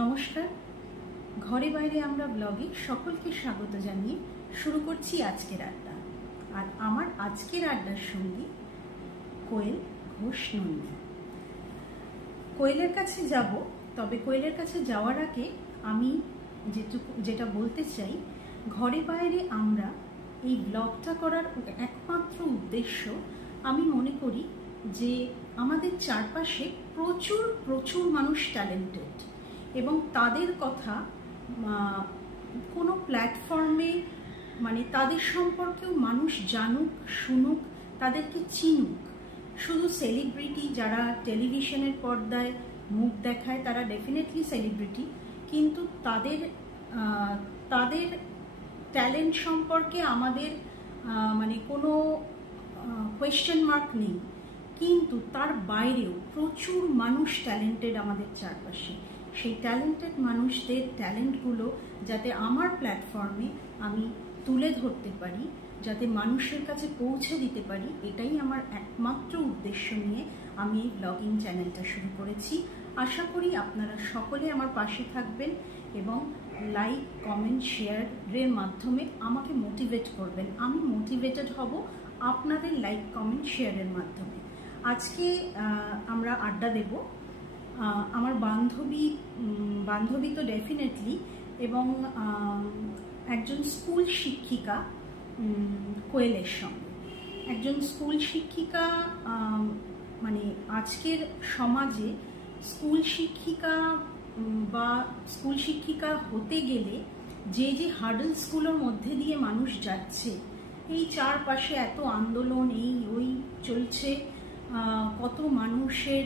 নমস্কার, ঘরে বাইরে আমরা ব্লগে সকলকে স্বাগত জানিয়ে শুরু করছি আজকের আড্ডা। আর আমার আজকের আড্ডার সঙ্গী কোয়েল ঘোষ নন্দী। কোয়েলের কাছে যাব, তবে কোয়েলের কাছে যাওয়ার আগে আমি যেটা বলতে চাই, ঘরে বাইরে আমরা এই ব্লগটা করার একমাত্র উদ্দেশ্য আমি মনে করি যে আমাদের চারপাশে প্রচুর মানুষ ট্যালেন্টেড, এবং তাদের কথা কোনো প্ল্যাটফর্মে মানে তাদের সম্পর্কেও মানুষ জানুক, শুনুক, তাদেরকে চিনুক। শুধু সেলিব্রিটি যারা টেলিভিশনের পর্দায় মুখ দেখায় তারা ডেফিনেটলি সেলিব্রিটি, কিন্তু তাদের ট্যালেন্ট সম্পর্কে আমাদের মানে কোনো কোয়েশ্চেন মার্ক নেই। কিন্তু তার বাইরেও প্রচুর মানুষ ট্যালেন্টেড আমাদের চারপাশে। সেই ট্যালেন্টেড মানুষদের ট্যালেন্টগুলো যাতে আমার প্ল্যাটফর্মে আমি তুলে ধরতে পারি, যাতে মানুষের কাছে পৌঁছে দিতে পারি, এটাই আমার একমাত্র উদ্দেশ্য নিয়ে আমি এই ব্লগিং চ্যানেলটা শুরু করেছি। আশা করি আপনারা সকলে আমার পাশে থাকবেন এবং লাইক, কমেন্ট, শেয়ারের মাধ্যমে আমাকে মোটিভেট করবেন। আমি মোটিভেটেড হব আপনাদের লাইক, কমেন্ট, শেয়ারের মাধ্যমে। আজকে আমরা আড্ডা দেব আমার বান্ধবী তো ডেফিনেটলি, এবং একজন স্কুল শিক্ষিকা কোয়েলের সঙ্গে। একজন স্কুল শিক্ষিকা মানে আজকের সমাজে স্কুল শিক্ষিকা হতে গেলে যে হার্ডলসগুলোর মধ্যে দিয়ে মানুষ যাচ্ছে, এই চারপাশে এত আন্দোলন, ওই চলছে, কত মানুষের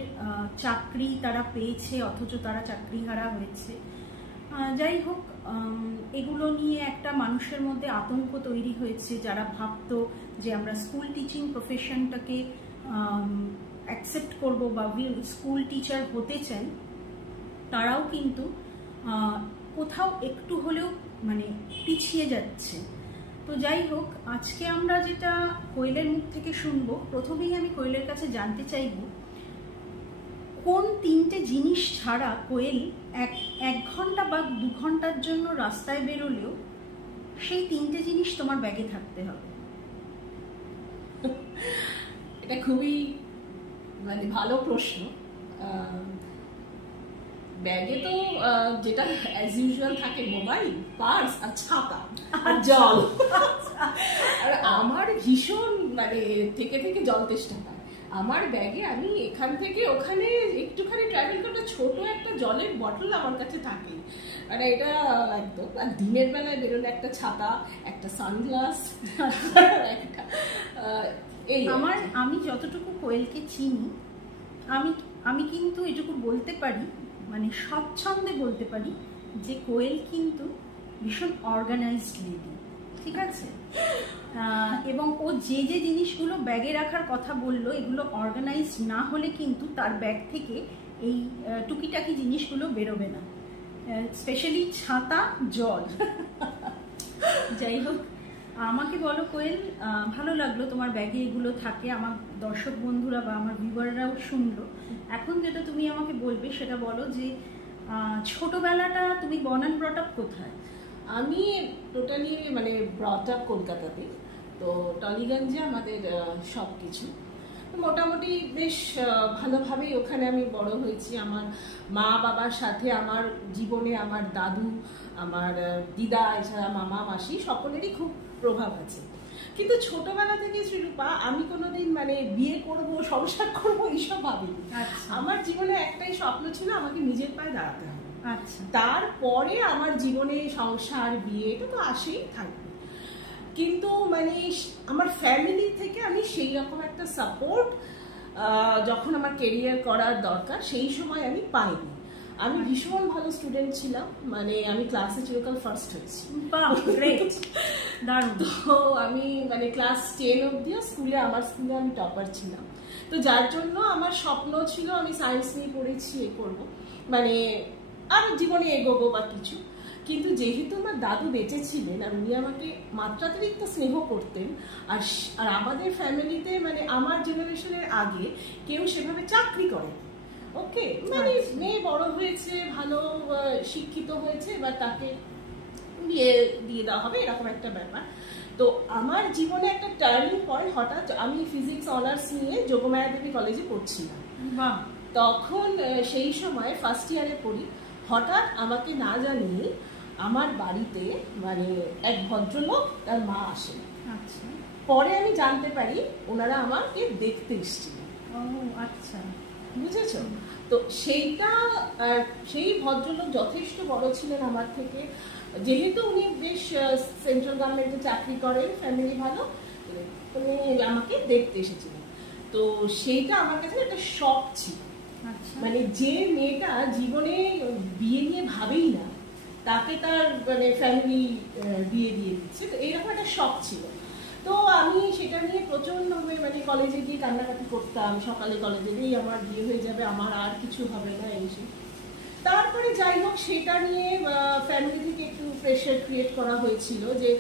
চাকরি তারা পেয়েছে অথচ তারা চাকরিহারা হয়েছে। যাই হোক, এগুলো নিয়ে একটা মানুষের মধ্যে আতঙ্ক তৈরি হয়েছে। যারা ভাবতো যে আমরা স্কুল টিচিং প্রফেশনটাকে অ্যাকসেপ্ট করব বা স্কুল টিচার হতে চাই, তারাও কিন্তু কোথাও একটু হলেও মানে পিছিয়ে যাচ্ছে। তো যাই হোক, আজকে আমরা যেটা কোয়েলের মুখ থেকে শুনবো, প্রথমেই আমি কোয়েলের কাছে জানতে চাইব কোন তিনটে জিনিস ছাড়া কোয়েল এক ঘন্টা বা 2 ঘন্টার জন্য রাস্তায় বেরোলেও সেই তিনটে জিনিস তোমার ব্যাগে থাকতে হবে। এটা খুবই মানে ভালো প্রশ্ন। ব্যাগে তো যেটা অ্যাজ ইউজুয়াল থাকে মোবাইল, পার্স আর ছাতা আর জল। আর আমার ভীষণ মানে থেকে জল তেষ্টা পায়। আমার ব্যাগে আমি এখান থেকে ওখানে একটুখানি ট্রাভেল করলে ছোট একটা জলের বটল আমার কাছে থাকে। মানে এটা একদম। আর দিনের বেলায় বেরোলে একটা ছাতা, একটা সানগ্লাস, একটা এই আমি যতটুকু কোয়েলকে চিনি, আমি কিন্তু এটুকু বলতে পারি, মানে স্বচ্ছন্দে বলতে পারি যে কোয়েল কিন্তু ভীষণ অর্গানাইজড লেডি, ঠিক আছে? এবং ও যে জিনিসগুলো ব্যাগে রাখার কথা বললো, এগুলো অর্গানাইজড না হলে কিন্তু তার ব্যাগ থেকে এই টুকিটাকি জিনিসগুলো বেরোবে না, স্পেশালি ছাতা, জল। যাই হোক, আমাকে বলো কোয়েল, ভালো লাগলো তোমার ব্যাগে এগুলো থাকে। আমার দর্শক বন্ধুরা বা আমার ভিউয়াররাও শুনলো। এখন যেটা তুমি আমাকে বলবে সেটা বলো যে ছোটবেলাটা তুমি বর্ন অ্যান্ড ব্রট আপ কোথায়? আমি টোটালি মানে ব্রট আপ কলকাতাতে। তো টলিগঞ্জে আমাদের সব কিছু মোটামুটি বেশ ভালোভাবেই ওখানে আমি বড় হয়েছি। আমার মা বাবার সাথে আমার জীবনে আমার দাদু, আমার দিদা, এছাড়া মামা মাসি সকলেরই খুব প্রভাব আছে। কিন্তু ছোটবেলা থেকে শ্রীরূপা আমি কোনোদিন মানে বিয়ে করব, সংসার করব এইসব ভাবিনি। আমার জীবনে একটাই স্বপ্ন ছিল, আমাকে নিজের পায়ে দাঁড়াতে হবে। আচ্ছা, তারপরে আমার জীবনে সংসার, বিয়ে এটা তো আসেই থাকবে। কিন্তু মানে আমার ফ্যামিলি থেকে আমি সেই রকম একটা সাপোর্ট যখন আমার কেরিয়ার করার দরকার সেই সময় আমি পাইনি। আমি ভীষণ ভালো স্টুডেন্ট ছিলাম, মানে আমি ক্লাসে চিরকাল ফার্স্ট হয়েছি। তো আমি মানে ক্লাস 10 অবধিও আমার স্কুলে আমি টপার ছিলাম। তো যার জন্য আমার স্বপ্ন ছিল আমি সায়েন্স নিয়ে পড়েছি, করবো মানে আর জীবনে এগোবো বা কিছু। কিন্তু যেহেতু আমার দাদু বেঁচে ছিলেন আর উনি আমাকে মাত্রাতিরিক্ত স্নেহ করতেন, আর আমাদের ফ্যামিলিতে মানে আমার জেনারেশনের আগে কেউ সেভাবে চাকরি করে, ওকে, মানে মেয়ে বড় হয়েছে, ভালো শিক্ষিত হয়েছে, এবার তাকে বিয়ে দিয়ে দেওয়া হবে, এরকম একটা ব্যাপার। তো আমার জীবনে একটা টার্নিং পয়েন্ট, হঠাৎ আমি ফিজিক্স অনার্স নিয়ে যোগমায়া দেবী কলেজে পড়ছিলাম। তখন সেই সময় ফার্স্ট ইয়ারে পড়ি, হঠাৎ আমাকে না জানিয়ে আমার বাড়িতে মানে এক ভদ্রলোক তার মা আসে। আচ্ছা। পরে আমি জানতে পারি ওনারা আমাকে দেখতে এসেছিলেন। ও আচ্ছা, বুঝেছো? তো সেইটা, সেই ভদ্রলোক যথেষ্ট বড় ছিলেন আমার থেকে, যেহেতু উনি বেশ সেন্ট্রাল গভর্নমেন্টে চাকরি করেন, ফ্যামিলি ভালো, উনি আমাকে দেখতে এসেছিলেন। তো সেইটা আমার কাছে একটা শক ছিল। মানে যে মেয়েটা জীবনে বিয়ে নিয়ে ভাবেই না, তাকে তার মানে ফ্যামিলি বিয়ে দিয়ে দিচ্ছে, তো এইরকম একটা শক ছিল। তো আমি সেটা নিয়ে প্রচণ্ডভাবে মানে কলেজে গিয়ে কান্নাকাটি করতাম, সকালে কলেজে গিয়ে আমার বিয়ে হয়ে যাবে, আমার আর কিছু হবে না এই। তারপরে যাই হোক, সেটা নিয়ে ফ্যামিলি থেকে একটু প্রেশার ক্রিয়েট করা হয়েছিল যে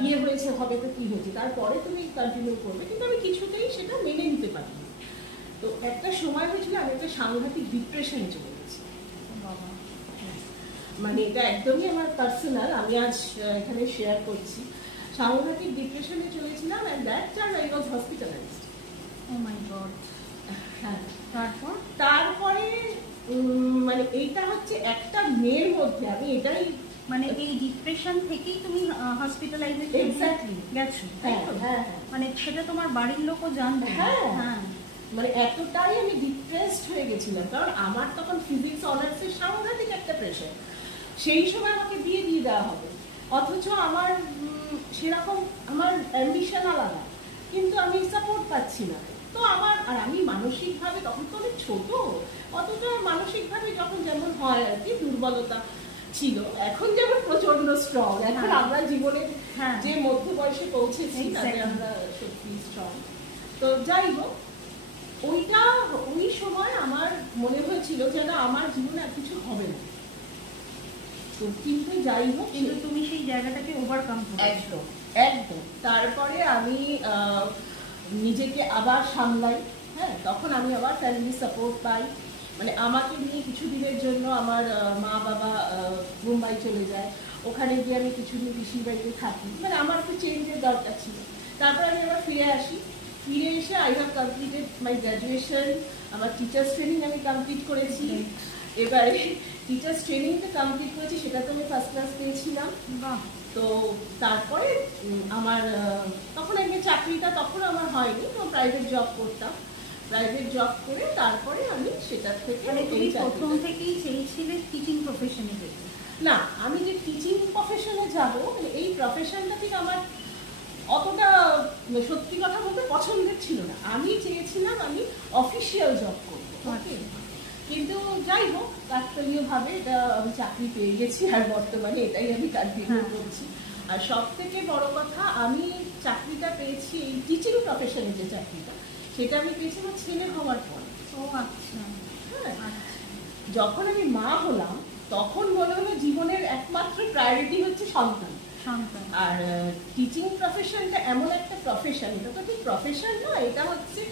বিয়ে হয়েছে, হবে তো কি হয়েছে, তারপরে তুমি কন্টিনিউ করবে, কিন্তু আমি কিছুতেই সেটা মেনে নিতে পারিনি। তো একটা সময় হয়েছিল আমি একটা সাংঘাতিক ডিপ্রেশনে চলে গেছি। মানে এটা একদমই আমার পার্সোনাল, আমি আজ এখানে শেয়ার করছি। সাংঘাতিক ডিপ্রেশনে চলেছিলাম, and that time I was hospitalized. Oh my God. হ্যাঁ, তারপরে মানে এইটা হচ্ছে একটা মেয়ের মধ্যে, আমি এটাই মানে এই ডিপ্রেশন থেকেই তুমি হসপিটালাইজেশন এক্স্যাক্টলি গেছো। হ্যাঁ, মানে সেটা তোমার বাড়ির লোকও জানবে। হ্যাঁ, মানে এতটাই আমি ডিপ্রেসড হয়ে গেছিলাম, কারণ আমার তখন ফিজিক্স অনার্সের সাংঘাতিক একটা প্রেশার। সেই সময় আমাকে বিয়ে দিয়ে দেওয়া হবে, অথচ আমার সেরকম আমার অ্যাম্বিশন আলাদা, কিন্তু আমি সাপোর্ট পাচ্ছি না। তো আমার, আর আমি মানসিকভাবে তখন তো অনেক ছোট, অতটা মানসিকভাবে যখন যেমন হয় আর কি দুর্বলতা ছিল, এখন যেমন প্রচন্ড স্ট্রং। এখন আমরা জীবনের যে মধ্য বয়সে পৌঁছেছি তাতে আমরা সত্যি স্ট্রং। তো যাই হোক, ওই সময় আমার মনে হয়েছিল যে না, আমার জীবনে আর কিছু হবে না। তো কিন্তু যাই হোক, কিন্তু তুমি সেই জায়গাটাকে ওভারকাম করো। একদম একদম। তারপরে আমি নিজেকে আবার সামলাই। হ্যাঁ, তখন আমি আবার ফ্যামিলি সাপোর্ট পাই। মানে আমাকে নিয়ে কিছুদিনের জন্য আমার মা বাবা মুম্বাই চলে যায়, ওখানে গিয়ে আমি কিছুদিন পিসির বাড়িতে থাকি, মানে আমার একটু চেঞ্জের দরকার ছিল। তারপরে আমি আবার ফিরে আসি, ফিরে এসে I have completed my graduation, আমার টিচার্স ট্রেনিং আমি কমপ্লিট করেছি। এবারে টিচার্স ট্রেনিংটা কমপ্লিট করেছি, সেটাতে আমি ফার্স্ট ক্লাস পেয়েছিলাম। তো তারপরে আমার তখন এমনি চাকরিটা তখন আমার হয়নি, তো প্রাইভেট জব করতাম। প্রাইভেট জব করে তারপরে আমি সেটার থেকে, মানে তুমি প্রথম থেকেই চেয়েছিলে টিচিং প্রফেশনে যেতে? না, আমি যে টিচিং প্রফেশনে যাব, মানে এই প্রফেশনটা থেকে আমার অতটা সত্যি কথা বলতে পছন্দের ছিল না। আমি চেয়েছিলাম আমি অফিসিয়াল জব করবো। কিন্তু যাই হোক, কাকতালীয়ভাবে এটা আমি চাকরি পেয়ে গেছি, আর বর্তমানে এটাই আমি কন্টিনিউ করছি। আর সব থেকে বড় কথা, আমি চাকরিটা পেয়েছি, এই টিচিং প্রফেশনে যে চাকরিটা, সেটা আমি পেয়েছি আমার ছেলে হওয়ার পরে। ও আচ্ছা। হ্যাঁ, যখন আমি মা হলাম তখন মনে হলো জীবনের একমাত্র প্রায়োরিটি হচ্ছে সন্তান। আর টিচিং প্রফেশনটা এমন একটা প্রফেশন, এটা তো ঠিক প্রফেশন নয়, এটা হচ্ছে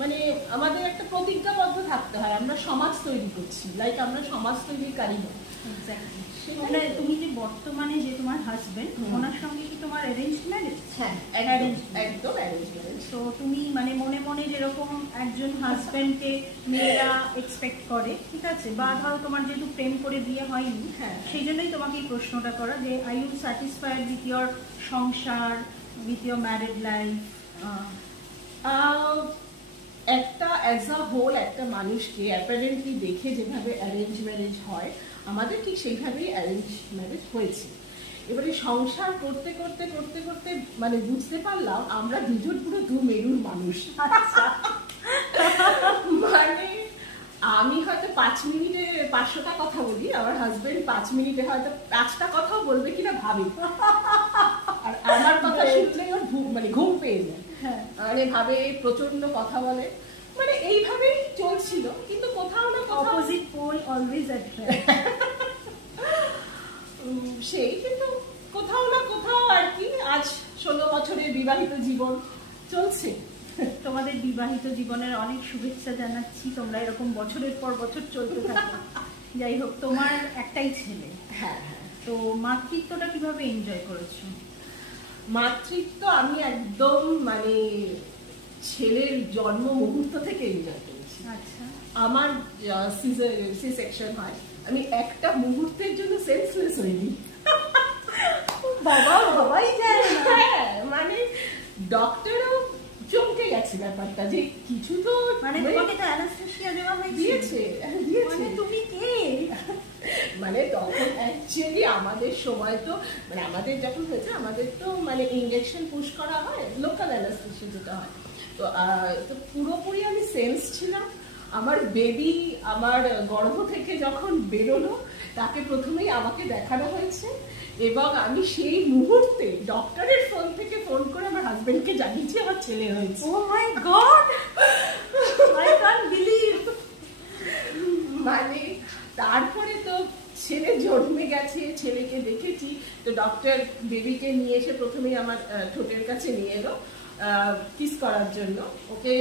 মানে আমাদের একটা প্রতিজ্ঞাবদ্ধ থাকতে হয়, আমরা সমাজ তৈরি করছি, লাইক আমরা সমাজ তৈরির কারিগর। মানে তুমি যে বর্তমানে যে তোমার হাজবেন্ড, ওনার সঙ্গে কি তোমার অ্যারেঞ্জ ম্যারেজ? হ্যাঁ, একদম অ্যারেঞ্জ ম্যারেজ। তো তুমি মানে মনে মনে যেরকম একজন হাজবেন্ডকে মেয়েরা এক্সপেক্ট করে, ঠিক আছে, বা ধরো তোমার যেহেতু প্রেম করে বিয়ে হয়নি, সেই জন্যই তোমাকে এই প্রশ্নটা করা যে are you satisfied with your সংসার, উইথ ইয়োর ম্যারিড লাইফ? একটা অ্যাজ আ হোল একটা মানুষকে অ্যাপারেন্টলি দেখে যেভাবে অ্যারেঞ্জ ম্যারেজ হয়, আমাদের ঠিক সেইভাবেই অ্যারেঞ্জ ম্যারেজ হয়েছে। এবারে সংসার করতে করতে করতে করতে মানে বুঝতে পারলাম আমরা দুজন পুরো দু মেরুর মানুষ। মানে আমি হয়তো 5 মিনিটে 500টা কথা বলি, আমার হাজবেন্ড 5 মিনিটে হয়তো 5টা কথাও বলবে কিনা ভাবি। আর আমার কথা শুনলেই ওর মানে ঘুম পেয়ে যায়, মানে ভাবে প্রচন্ড কথা বলে, মানে এইভাবেই চলছিল। কিন্তু কোথাও না কোথাও অপোজিট পোল অলওয়েজ অ্যাট্রাক্ট, সেই কিন্তু কোথাও না কোথাও আর কি আজ 16 বছরের বিবাহিত জীবন চলছে। তোমাদের তোমাদের বিবাহিত জীবনের অনেক শুভেচ্ছা জানাচ্ছি, তোমরা এরকম বছরের পর বছর চলতে থাকো। যাই হোক, তোমার একটাই ছেলে। হ্যাঁ হ্যাঁ। তো মাতৃত্বটা কিভাবে এনজয় করেছো? মাতৃত্ব আমি একদম মানে ছেলের জন্ম মুহূর্ত থেকে এনজয় করেছি। আচ্ছা। আমার সি সেকশন হয়, আমি একটা মুহূর্তের জন্য সেন্সলেস হইনি। বাবাই যায় না। হ্যাঁ, মানে ডক্টরও চমকে গেছে ব্যাপারটা যে কিছু তো মানে তোমাকে তো অ্যানাস্থেসিয়া দেওয়া হয়েছে? দিয়েছে। মানে তুমি কে? মানে তখন অ্যাকচুয়ালি আমাদের সময় তো মানে আমাদের যখন হয়েছে আমাদের তো মানে ইনজেকশন পুশ করা হয়, লোকাল অ্যানাস্থেসিয়া যেটা হয়। তো পুরোপুরি আমি সেন্স ছিলাম। আমার বেবি আমার গর্ভ থেকে যখন বেরোলো তাকে প্রথমেই আমাকে দেখানো হয়েছে, এবং আমি সেই মুহূর্তে ডক্টরের ফোন থেকে ফোন করে আমার হাজবেন্ডকে জানিয়েছি আমার ছেলে হয়েছে। ও মাই গড, আই ক্যান্ট বিলিভ। মানে তারপরে তো ছেলে জন্মে গেছে, ছেলেকে দেখেছি। তো ডক্টর বেবিকে নিয়ে এসে প্রথমেই আমার ঠোঁটের কাছে নিয়ে এলো কিস করার জন্য। ওকে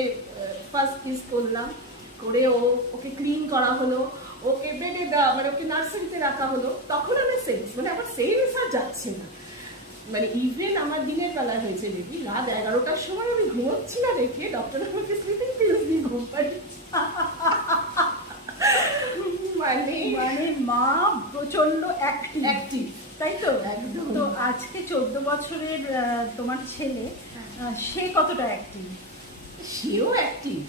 ফার্স্ট কিস করলাম, করে ওকে ক্লিন করা হলো, ওকে বেডে মানে ওকে নার্সারিতে রাখা হলো। তখন আমার সেন্স মানে আমার সেন্স আর যাচ্ছে না। মানে ইভেন আমার দিনের বেলা হয়েছে বেবি, রাত 11টার সময় আমি ঘুমোচ্ছি না দেখে ডক্টর আমাকে স্লিপিং পিলস দিয়ে ঘুম পাড়িয়েছে। মানে মা প্রচন্ড অ্যাক্টিভ, তাই তো? একদম। তো আজকে 14 বছরের তোমার ছেলে, সে কতটা অ্যাক্টিভ? সেও অ্যাক্টিভ,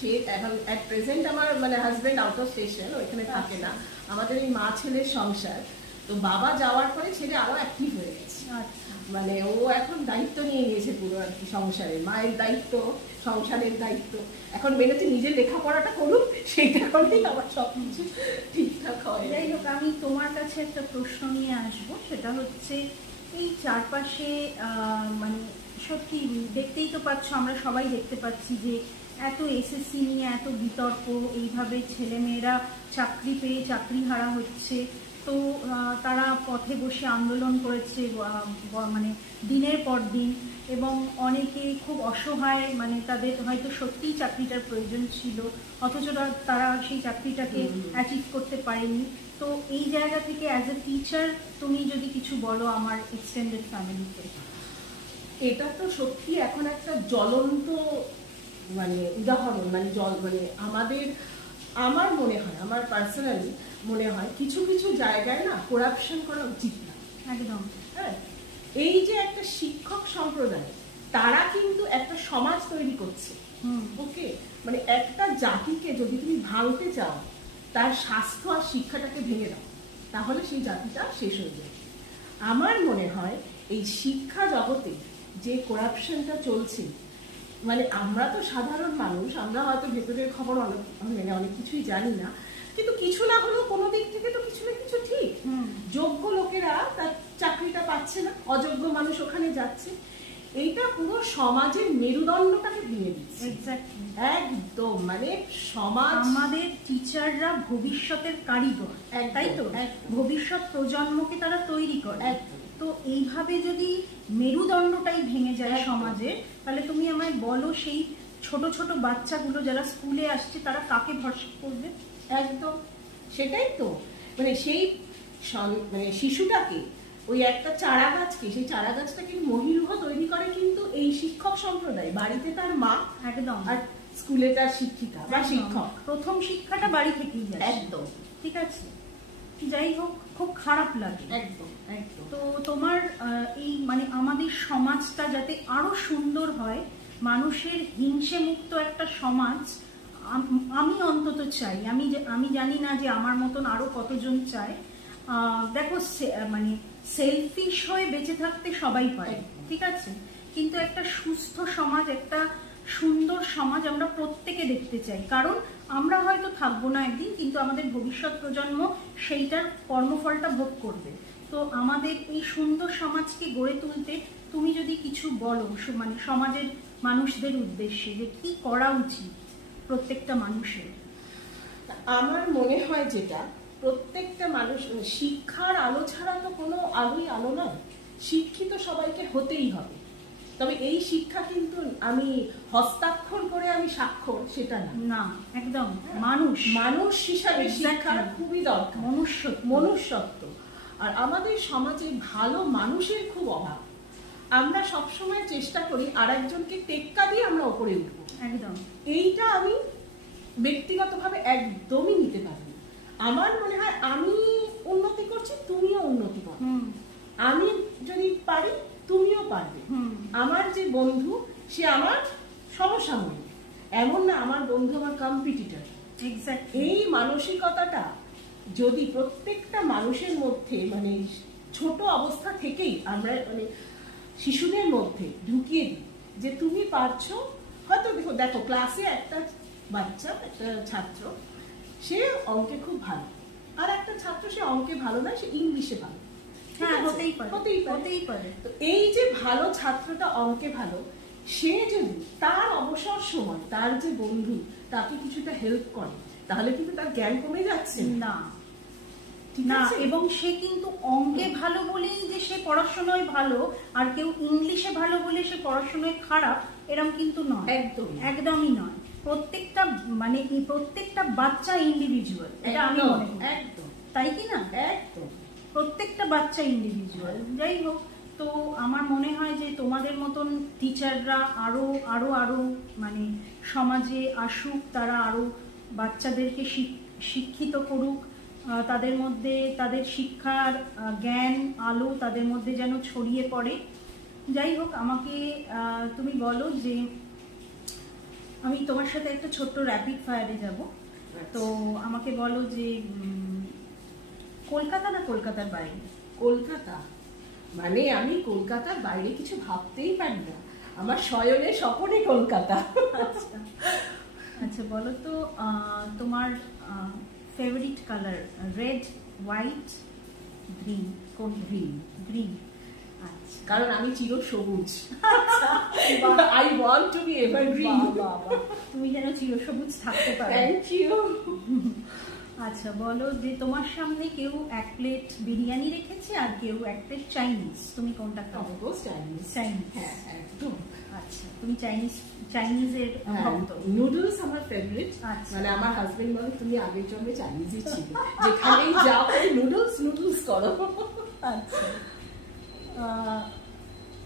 সে এখন অ্যাট প্রেজেন্ট আমার মানে হাজবেন্ড আউট অফ স্টেশন, ওইখানে থাকে না। আমাদের এই মা ছেলের সংসার, তো বাবা যাওয়ার পরে ছেলে আরো অ্যাক্টিভ হয়ে গেছে। মানে ও এখন দায়িত্ব নিয়ে নিয়েছে পুরো আর কি সংসারের, মায়ের দায়িত্ব, সংসারের দায়িত্ব। এখন মেয়েতে নিজের লেখাপড়াটা করুক, সেইটা করলেই আমার সবকিছু ঠিকঠাক হয়। যাই হোক, আমি তোমার কাছে একটা প্রশ্ন নিয়ে আসবো, সেটা হচ্ছে এই চারপাশে মানে সত্যি দেখতেই তো পাচ্ছ, আমরা সবাই দেখতে পাচ্ছি যে এত এসএসসি নিয়ে এত বিতর্ক, এইভাবে ছেলেমেয়েরা চাকরি পেয়ে চাকরি হারা হচ্ছে। তো তারা পথে বসে আন্দোলন করেছে মানে দিনের পর দিন, এবং অনেকে খুব অসহায়, মানে তাদের হয়তো সত্যিই চাকরিটার প্রয়োজন ছিল, অথচ তারা সেই চাকরিটাকে অ্যাচিভ করতে পারেনি। তো এই জায়গা থেকে অ্যাজ এ টিচার তুমি যদি কিছু বলো আমার এক্সটেন্ডেড ফ্যামিলিকে। এটা তো সত্যি এখন একটা জ্বলন্ত মানে উদাহরণ, মানে মানে আমার মনে হয়, আমার পার্সোনালি মনে হয় কিছু কিছু জায়গায় না করাপশন করা উচিত না। একদম। হ্যাঁ, এই যে একটা শিক্ষক সম্প্রদায়, তারা কিন্তু একটা সমাজ তৈরি করছে। ওকে, মানে একটা জাতিকে যদি তুমি ভাঙতে চাও, তার স্বাস্থ্য আর শিক্ষাটাকে ভেঙে দাও, তাহলে সেই জাতিটা শেষ হয়ে যাবে। আমার মনে হয় এই শিক্ষা জগতে যে করাপশনটা চলছে, মানে আমরা তো সাধারণ মানুষ, আমরা হয়তো ভেতরের খবর অনেক কিছুই জানি না, কিন্তু কিছু না হলেও কোনো দিক থেকে তো কিছু না কিছু ঠিক। যোগ্য লোকেরা তার চাকরিটা পাচ্ছে না, অযোগ্য মানুষ ওখানে যাচ্ছে। এইটা পুরো সমাজের মেরুদণ্ডটাকে ভেঙে দিচ্ছে। একদম, মানে সমাজ, আমাদের টিচাররা ভবিষ্যতের কারিগর, তাই তো? ভবিষ্যৎ প্রজন্মকে তারা তৈরি করে। তো এইভাবে যদি মেরুদণ্ডটাই ভেঙে যায় সমাজে, তাহলে তুমি আমায় বলো সেই ছোট ছোট বাচ্চাগুলো যারা স্কুলে আসছে তারা কাকে ভরসা করবে? একদম সেটাই তো, মানে সেই মানে শিশুটাকে, ওই একটা চারা গাছকে, সেই চারা গাছটাকে মহিরুহ তৈরি করে কিন্তু এই শিক্ষক সম্প্রদায়, বাড়িতে তার মা, একদম, আর স্কুলে তার শিক্ষিকা বা শিক্ষক। প্রথম শিক্ষাটা বাড়ি থেকেই যায়। একদম, ঠিক আছে। যাই হোক, খুব খারাপ লাগে। একদম একদম। তো তোমার এই মানে আমাদের সমাজটা যাতে আরো সুন্দর হয়, মানুষের হিংসে মুক্ত একটা সমাজ আমি অন্তত চাই। আমি জানি না যে আমার মতন আরো কতজন চায়। দেখো, মানে সেলফিশ হয়ে বেঁচে থাকতে সবাই পারে, ঠিক আছে, কিন্তু একটা সুস্থ সমাজ, একটা সুন্দর সমাজ আমরা প্রত্যেকে দেখতে চাই। কারণ আমরা হয়তো থাকবো না একদিন, কিন্তু আমাদের ভবিষ্যৎ প্রজন্ম সেইটার কর্মফলটা ভোগ করবে। তো আমাদের এই সুন্দর সমাজকে গড়ে তুলতে তুমি যদি কিছু বলো, মানে সমাজের মানুষদের উদ্দেশ্যে, যে কি করা উচিত প্রত্যেকটা মানুষের। আমার মনে হয় যেটা, প্রত্যেকটা মানুষ, শিক্ষার আলো ছাড়া তো কোনো আলোই আলো নয়। শিক্ষিত সবাইকে হতেই হবে, তবে এই শিক্ষা কিন্তু আমি হস্তাক্ষর করে আমি স্বাক্ষর সেটা না, না একদম মানুষ মানুষ হিসাবে শিক্ষার খুবই দরকার, মনুষ্যত্ব। আর আমাদের সমাজে ভালো মানুষের খুব অভাব। আমরা সবসময় চেষ্টা করি আর একজনকে টেক্কা দিয়ে আমরা ওপরে উঠবো, একদম এইটা আমি ব্যক্তিগতভাবে একদমই নিতে পারি। আমার মনে হয় আমি উন্নতি করছি, তুমিও উন্নতি করো, আমি যদি পারি তুমিও পারবে। আমার যে বন্ধু সে আমার সমসাময়িক, এমন না আমার বন্ধু আমার কম্পিটিটর। এই মানসিকতাটা যদি প্রত্যেকটা মানুষের মধ্যে মানে ছোট অবস্থা থেকেই আমরা মানে শিশুদের মধ্যে ঢুকিয়ে দিই যে তুমি পারছো। হয়তো দেখো ক্লাসে একটা বাচ্চা, একটা ছাত্র সে অঙ্কে খুব ভালো, আর একটা ছাত্র সে অঙ্কে ভালো না, সে ইংলিশে ভালো। হতেই পারে। তো এই যে ভালো ছাত্রটা অঙ্কে ভালো, সে যদি তার অবসর সময় তার যে বন্ধু তাকে কিছুটা হেল্প করে, তাহলে কিন্তু তার জ্ঞান কমে যাচ্ছে না। এবং সে কিন্তু অঙ্কে ভালো বলেই যে সে পড়াশোনায় ভালো, আর কেউ ইংলিশে ভালো বলে সে পড়াশোনায় খারাপ, এরকম কিন্তু নয়, একদমই নয়। প্রত্যেকটা বাচ্চা ইন্ডিভিজুয়াল, এটা আমি মনে করি। একদম তাই কি না? একদম, প্রত্যেকটা বাচ্চা ইন্ডিভিজুয়াল। যাই হোক, তো আমার মনে হয় যে তোমাদের মতন টিচাররা আরো আরো আরো মানে সমাজে আসুক, তারা আরো বাচ্চাদেরকে শিক্ষিত করুক, তাদের মধ্যে তাদের শিক্ষার জ্ঞান আলো তাদের মধ্যে যেন ছড়িয়ে পড়ে। যাই হোক, আমাকে তুমি বলো যে আমি তোমার সাথে একটা ছোট্ট র্যাপিড ফায়ারে যাব। তো আমাকে বলো যে কলকাতা না কলকাতার বাইরে? কলকাতা। মানে আমি কলকাতার বাইরে কিছু ভাবতেই পারি না, আমার শয়নে স্বপনে কলকাতা। আচ্ছা বলো তো, তোমার favourite colour red, white, green? কোন? গ্রিন। আচ্ছা, কারণ আমি চির সবুজ। I want to be evergreen. তুমি যেন চির সবুজ থাকতে পারো। Thank you. আচ্ছা বলো যে তোমার সামনে কেউ এক প্লেট বিরিয়ানি রেখেছে আর কেউ এক প্লেট চাইনিজ, তুমি কোনটা খাবে? চাইনিজ। হ্যাঁ একদম। আচ্ছা, তুমি চাইনিজের ভক্ত? নুডলস আমার ফেভারিট। মানে আমার হাজবেন্ড বলে তুমি আগের জন্মে চাইনিজই ছিল, যেখানেই যাও নুডলস করো। আচ্ছা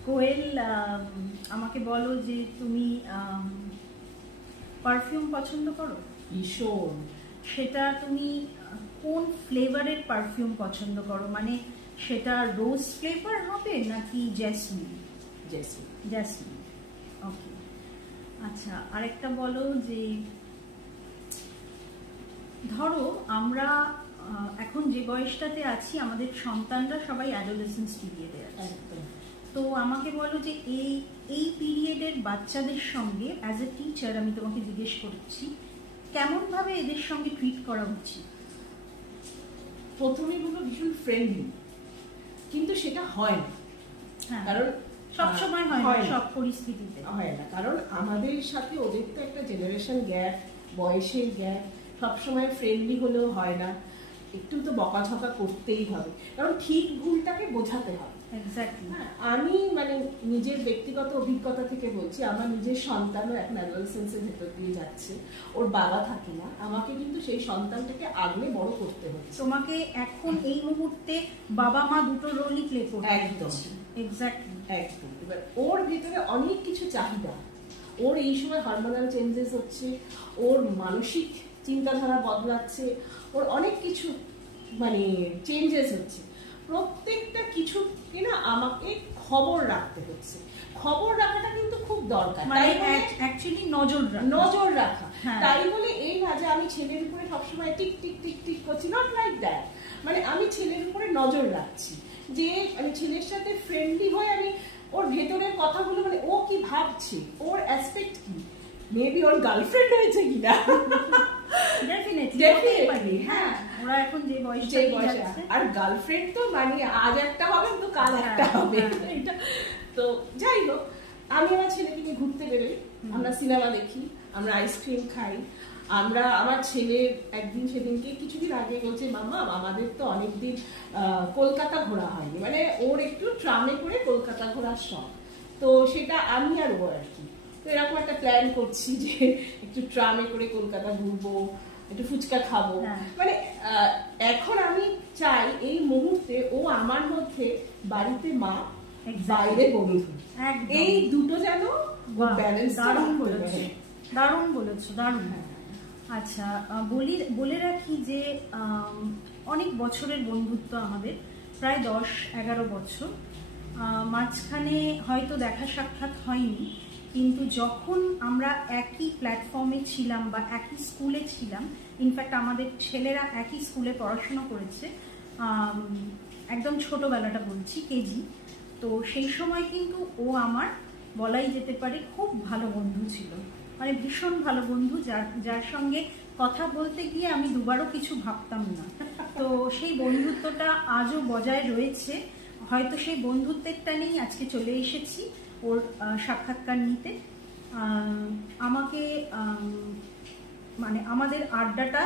কোয়েল, আমাকে বলো যে তুমি পারফিউম পছন্দ করো? ভীষণ। সেটা তুমি কোন ফ্লেভারের পারফিউম পছন্দ করো? মানে সেটা রোজ ফ্লেভার হবে নাকি জেসমিন? জেসমিন, ওকে। আচ্ছা, আরেকটা বলো যে ধরো আমরা এখন যে বয়সটাতে আছি, আমাদের সন্তানরা সবাই অ্যাডোলেসেন্স পিরিয়ডে আছে। তো আমাকে বলো যে এই পিরিয়ডের বাচ্চাদের সঙ্গে অ্যাজ এ টিচার আমি তোমাকে জিজ্ঞেস করছি, কেমন ভাবে এদের সঙ্গে ট্রিট করা উচিত? প্রথমে বলো ভীষণ ফ্রেন্ডলি, কিন্তু সেটা হয় না। কারণ সবসময় হয় না, সব পরিস্থিতিতে হয় না। কারণ আমাদের সাথে ওদের তো একটা জেনারেশন গ্যাপ, বয়সের গ্যাপ, সবসময় ফ্রেন্ডলি হলেও হয় না, একটু তো বকাঝকা করতেই হবে, কারণ ঠিক ভুলটাকে বোঝাতে হবে। আমি মানে নিজের ব্যক্তিগত অভিজ্ঞতা থেকে বলছি, আমার নিজের সন্তানও এখন অ্যাডোলেসেন্সের ভেতর দিয়ে যাচ্ছে, ওর বাবা থাকে না, আমাকে কিন্তু সেই সন্তানটাকে আগলে বড় করতে হচ্ছে। তোমাকে এখন এই মুহূর্তে বাবা মা দুটো রোলই প্লে করতে। একদম এক্স্যাক্টলি, একদম। এবার ওর ভিতরে অনেক কিছু চাহিদা, ওর এই সময় হরমোনাল চেঞ্জেস হচ্ছে, ওর মানসিক চিন্তাধারা বদলাচ্ছে, ওর অনেক কিছু মানে চেঞ্জেস হচ্ছে। প্রত্যেকটা কিছু কিনা আমাকে খবর রাখতে হচ্ছে। খবর রাখাটা কিন্তু খুব দরকার, মানে অ্যাকচুয়ালি নজর রাখা। তাই বলে এই না যে আমি ছেলের উপরে সবসময় টিক টিক টিক টিক করছি, নট লাইক দ্যাট। মানে আমি ছেলের উপরে নজর রাখছি, যে আমি ছেলের সাথে ফ্রেন্ডলি হয়ে আমি ওর ভেতরের কথাগুলো, মানে ও কি ভাবছে, ওর অ্যাসপেক্ট কি, মেবি ওর গার্লফ্রেন্ড হয়েছে কিনা। ডেফিনেটলি, হ্যাঁ, ওরা এখন যে বয়সে যাচ্ছে। আর গার্লফ্রেন্ড তো মানে আজ একটা হবে তো কাল একটা হবে। তো যাই হোক, আমি আমার ছেলেকে নিয়ে ঘুরতে বেরোই, আমরা সিনেমা দেখি, আমরা আইসক্রিম খাই। আমার ছেলে একদিন সেদিনকে কিছুদিন আগে বলছে, মামা আমাদের তো অনেকদিন কলকাতা ঘোরা হয়নি, মানে ওর একটু ট্রামে করে কলকাতা ঘোরার শখ। তো সেটা আমি আর ও আর কি। তো এরকম একটা প্ল্যান করছি যে একটু ট্রামে করে কলকাতা ঘুরবো, একটু ফুচকা খাবো। মানে এখন আমি চাই এই মুহূর্তে ও আমার মধ্যে বাড়িতে মা, বাইরে বন্ধু, এই দুটো যেন ব্যালেন্স। দারুণ বলেছো, দারুণ। আচ্ছা, বলে রাখি যে অনেক বছরের বন্ধুত্ব আমাদের, প্রায় 10-11 বছর। মাঝখানে হয়তো দেখা সাক্ষাৎ হয়নি, কিন্তু যখন আমরা একই প্ল্যাটফর্মে ছিলাম বা একই স্কুলে ছিলাম, ইনফ্যাক্ট আমাদের ছেলেরা একই স্কুলে পড়াশোনা করেছে, একদম ছোটবেলাটা বলছি, কেজি। তো সেই সময় কিন্তু ও আমার বলাই যেতে পারে খুব ভালো বন্ধু ছিল, মানে ভীষণ ভালো বন্ধু, যার সঙ্গে কথা বলতে গিয়ে আমি দুবারও কিছু ভাবতাম না। তো সেই বন্ধুত্বটা আজও বজায় রয়েছে। হয়তো সেই বন্ধুত্বের টানেই আজকে চলে এসেছি ওর সাক্ষাৎকার নিতে। আমাকে মানে আমাদের আড্ডাটা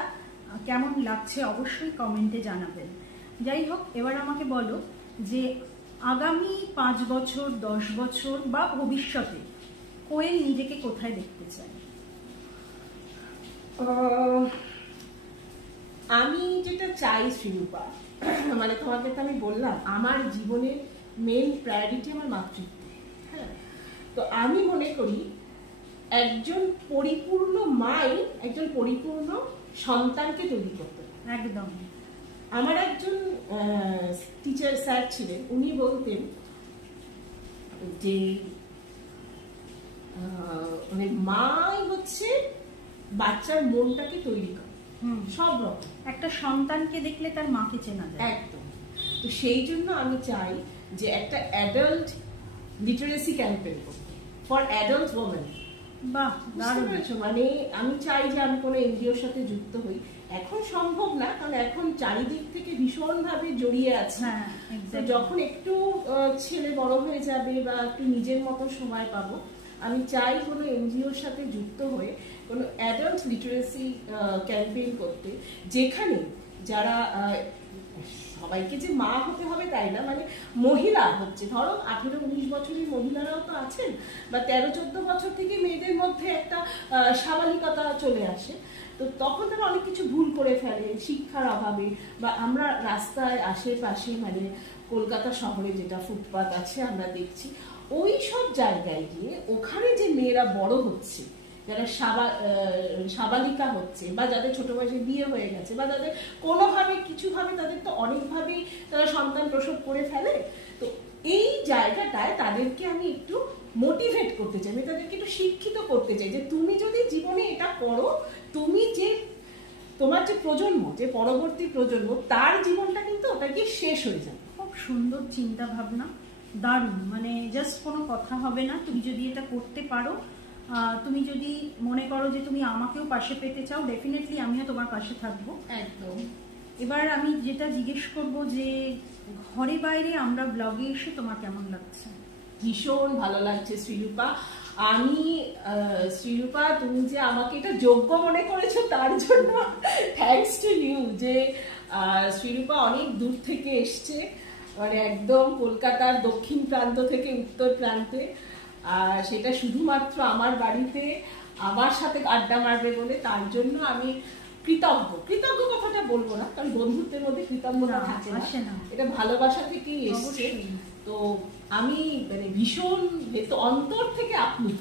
কেমন লাগছে অবশ্যই কমেন্টে জানাবেন। যাই হোক, এবার আমাকে বলো যে আগামী 5 বছর, 10 বছর বা ভবিষ্যতে কোয়েল নিজেকে কোথায় দেখতে চায়? আমি যেটা চাই শ্রীরূপা, মানে তোমাকে তো আমি বললাম আমার জীবনের মেইন প্রায়োরিটি আমার মাতৃত্ব। হ্যাঁ, তো আমি মনে করি একজন পরিপূর্ণ মাই একজন পরিপূর্ণ সন্তানকে তৈরি করতে পারে। একদম। আমার একজন টিচার স্যার ছিলেন, উনি বলতেন যে মানে মাই হচ্ছে বাচ্চার মনটাকে তৈরি করে সব রকম। একটা সন্তানকে দেখলে তার মাকে চেনা যায়। একদম। তো সেই জন্য আমি চাই যে একটা অ্যাডাল্ট লিটারেসি ক্যাম্পেইন করতে ফর অ্যাডাল্ট ওমেন। বাহ, দারুণ। মানে আমি চাই যে আমি কোনো এনজিওর সাথে যুক্ত হই। এখন সম্ভব না, কারণ এখন চারিদিক থেকে ভীষণভাবে জড়িয়ে আছে। যখন একটু ছেলে বড় হয়ে যাবে বা একটু নিজের মতো সময় পাবো, আমি চাই কোনো এনজিওর সাথে যুক্ত হয়ে কোনো অ্যাডাল্ট লিটারেসি ক্যাম্পেইন করতে, যেখানে যারা সবাইকে যে মা হতে হবে তাই না, মানে মহিলা হচ্ছে, ধরো 18-19 বছরের মহিলারাও তো আছেন, বা 13-14 বছর থেকে মেয়েদের মধ্যে একটা সাবালিকতা চলে আসে। তো তখন তারা অনেক কিছু ভুল করে ফেলে শিক্ষার অভাবে, বা আমরা রাস্তায় আশেপাশে মানে কলকাতা শহরে যেটা ফুটপাত আছে আমরা দেখছি, ওই সব জায়গায় গিয়ে ওখানে যে মেয়েরা বড় হচ্ছে, যারা সাবালিকা হচ্ছে, বা যাদের ছোট বয়সে বিয়ে হয়ে গেছে, বা যাদের কোনোভাবে কিছুভাবে তাদের তো অনেকভাবেই তারা সন্তান প্রসব করে ফেলে, তো এই জায়গাটায় তাদেরকে আমি একটু মোটিভেট করতে চাই, আমি তাদেরকে একটু শিক্ষিত করতে চাই যে তুমি যদি জীবনে এটা করো, তুমি যে তোমার যে প্রজন্ম, যে পরবর্তী প্রজন্ম, তার জীবনটা কিন্তু ওটা গিয়ে শেষ হয়ে যাবে। খুব সুন্দর চিন্তা ভাবনা, দারুণ। মানে জাস্ট কোনো কথা হবে না, তুমি যদি এটা করতে পারো, তুমি যদি মনে করো যে তুমি আমাকেও পাশে পেতে চাও, ডেফিনেটলি আমিও তোমার পাশে থাকবো। একদম। এবার আমি যেটা জিজ্ঞেস করব যে ঘরে বাইরে আমরা ব্লগে এসে তোমার কেমন লাগছে? ভীষণ ভালো লাগছে শ্রীরূপা। আমি শ্রীরূপা, তুমি যে আমাকে এটা যোগ্য মনে করেছো তার জন্য থ্যাঙ্কস টু ইউ। যে শ্রীরূপা অনেক দূর থেকে এসছে, মানে একদম কলকাতার দক্ষিণ প্রান্ত থেকে উত্তর প্রান্তে, আর সেটা শুধুমাত্র আমার বাড়িতে আমার সাথে আড্ডা মারবে বলে। তার জন্য আমি কৃতজ্ঞ। কৃতজ্ঞ কথাটা বলবো না, কারণ বন্ধুত্বের মধ্যে কৃতজ্ঞতা থাকে না, এটা ভালোবাসা থেকেই এসছে। তো আমি মানে ভীষণ অন্তর থেকে আপ্লুত,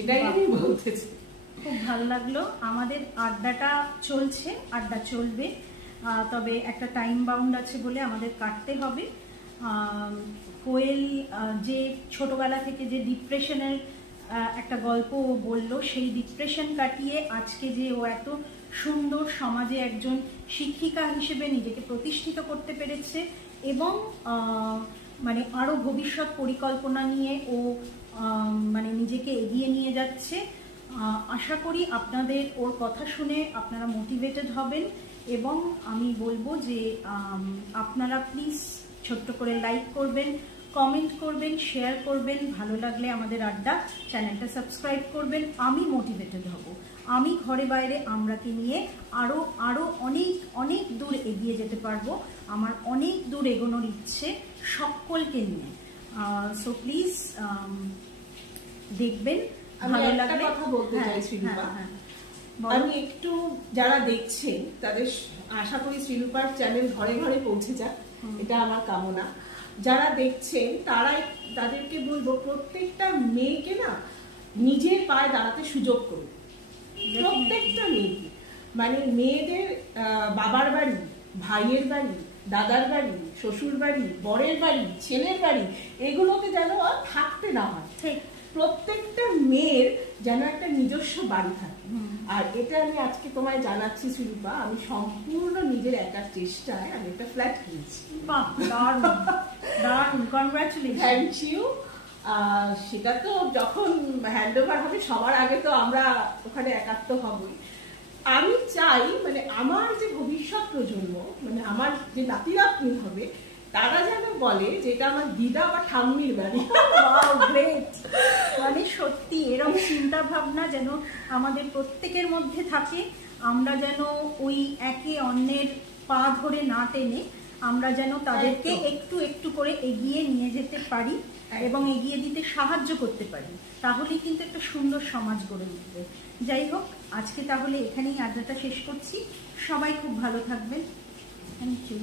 এটাই আমি বলতেছি। খুব ভালো লাগলো। আমাদের আড্ডাটা চলছে, আড্ডা চলবে, তবে একটা টাইম বাউন্ড আছে বলে আমাদের কাটতে হবে। কোয়েল যে ছোটবেলা থেকে যে ডিপ্রেশনের একটা গল্প বলল, সেই ডিপ্রেশন কাটিয়ে আজকে যে ও এত সুন্দর সমাজে একজন শিক্ষিকা হিসেবে নিজেকে প্রতিষ্ঠিত করতে পেরেছে, এবং মানে আরও ভবিষ্যৎ পরিকল্পনা নিয়ে ও মানে নিজেকে এগিয়ে নিয়ে যাচ্ছে। আশা করি আপনাদের ওর কথা শুনে আপনারা মোটিভেটেড হবেন, এবং আমি বলবো যে আপনারা প্লিজ ছোট্ট করে লাইক করবেন, কমেন্ট করবেন, শেয়ার করবেন, ভালো লাগলে আমাদের আড্ডা চ্যানেলটা সাবস্ক্রাইব করবেন। আমি মোটিভেটেড হব, আমি ঘরে বাইরে আমরাকে নিয়ে আরও আরও অনেক অনেক দূর এগিয়ে যেতে পারবো। আমার অনেক দূর এগোনোর ইচ্ছে সকলকে নিয়ে। সো প্লিজ দেখবেন, আমি ভালো একটা লাগলে। কথা বলতে চাই শ্রীরূপা, বলো। আমি একটু যারা দেখছেন তাদের আশা করি শ্রীরূপার চ্যানেল ঘরে ঘরে পৌঁছে যাক, এটা আমার কামনা। যারা দেখছেন তাদেরকে বলবো প্রত্যেকটা মেয়েকে না নিজের পায়ে দাঁড়াতে সুযোগ করুন, প্রত্যেকটা মেয়েকে। মানে মেয়েদের বাবার বাড়ি, ভাইয়ের বাড়ি, দাদার বাড়ি, শ্বশুর বাড়ি, বরের বাড়ি, ছেলের বাড়ি, এগুলোতে যেন আর থাকতে না হয়। প্রত্যেকটা মেয়ের যেন একটা নিজস্ব বাড়ি থাকে। আর এটা আমি আজকে তোমায় জানাচ্ছি শ্রীরূপা, আমি সম্পূর্ণ নিজের একার চেষ্টায় আমি একটা ফ্ল্যাট কিনেছি। বাহ, দারুণ দারুণ, কনগ্রাচুলেশন। Thank you. সেটা তো যখন হ্যান্ডওভার হবে সবার আগে তো আমরা ওখানে একাত্ম হবই। আমি চাই মানে আমার যে ভবিষ্যৎ প্রজন্ম, মানে আমার যে নাতি নাতনি হবে, তারা যেন বলে যে এটা আমার দিদা বা ঠাম্মির বাড়ি। গ্রেট। মানে সত্যি এরকম চিন্তা ভাবনা যেন আমাদের প্রত্যেকের মধ্যে থাকে। আমরা যেন ওই একে অন্যের পা ধরে না টেনে আমরা যেন তাদেরকে একটু একটু করে এগিয়ে নিয়ে যেতে পারি এবং এগিয়ে দিতে সাহায্য করতে পারি, তাহলেই কিন্তু একটা সুন্দর সমাজ গড়ে উঠবে। যাই হোক, আজকে তাহলে এখানেই আড্ডাটা শেষ করছি। সবাই খুব ভালো থাকবেন। Thank you.